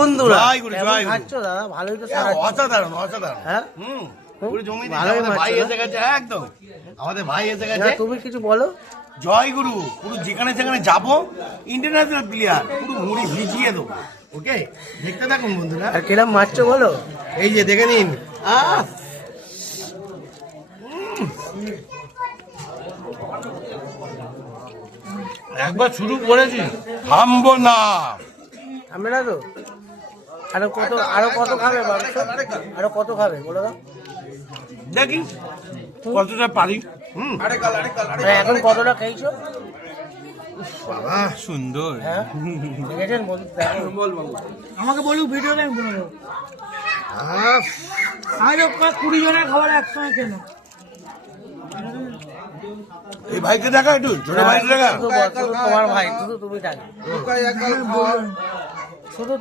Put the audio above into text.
বন্ধুরা দাদা ভালোই তো অসাধারণ অসাধারণ। হ্যাঁ ভাই এসে গেছে একদম, আমাদের ভাই এসে গেছে। তুমি কিছু বলো। জয় গুরু, পুরো যেখানে যেখানে যাবো ইন্টারন্যাশনাল প্লেয়ার, পুরো মুড়ি ভিজিয়ে দেবো। ওকে, দেখতে থাকুন বন্ধুরা। আর কিরম মারছো বলো। এই যে দেখে নিন। একবার শুরু করেছি, থামবো না। থামবে না তো? আরো কত খাবে মাংস? আরো কত খাবে বলো তো? দেখি কতটা পারি। এখন কতটা খেয়েছো? বাবা সুন্দর। হ্যাঁ দেখেছেন বন্ধু? আমাকে বলুক ভিডিওতে আমি বলে দেবো। আরো 20 জনের খাবার একসঙ্গে কেন? এই ভাইকে দেখা, একটু ছোট ভাইকে দেখা। তোমার ভাই, শুধু তুমি ডাক।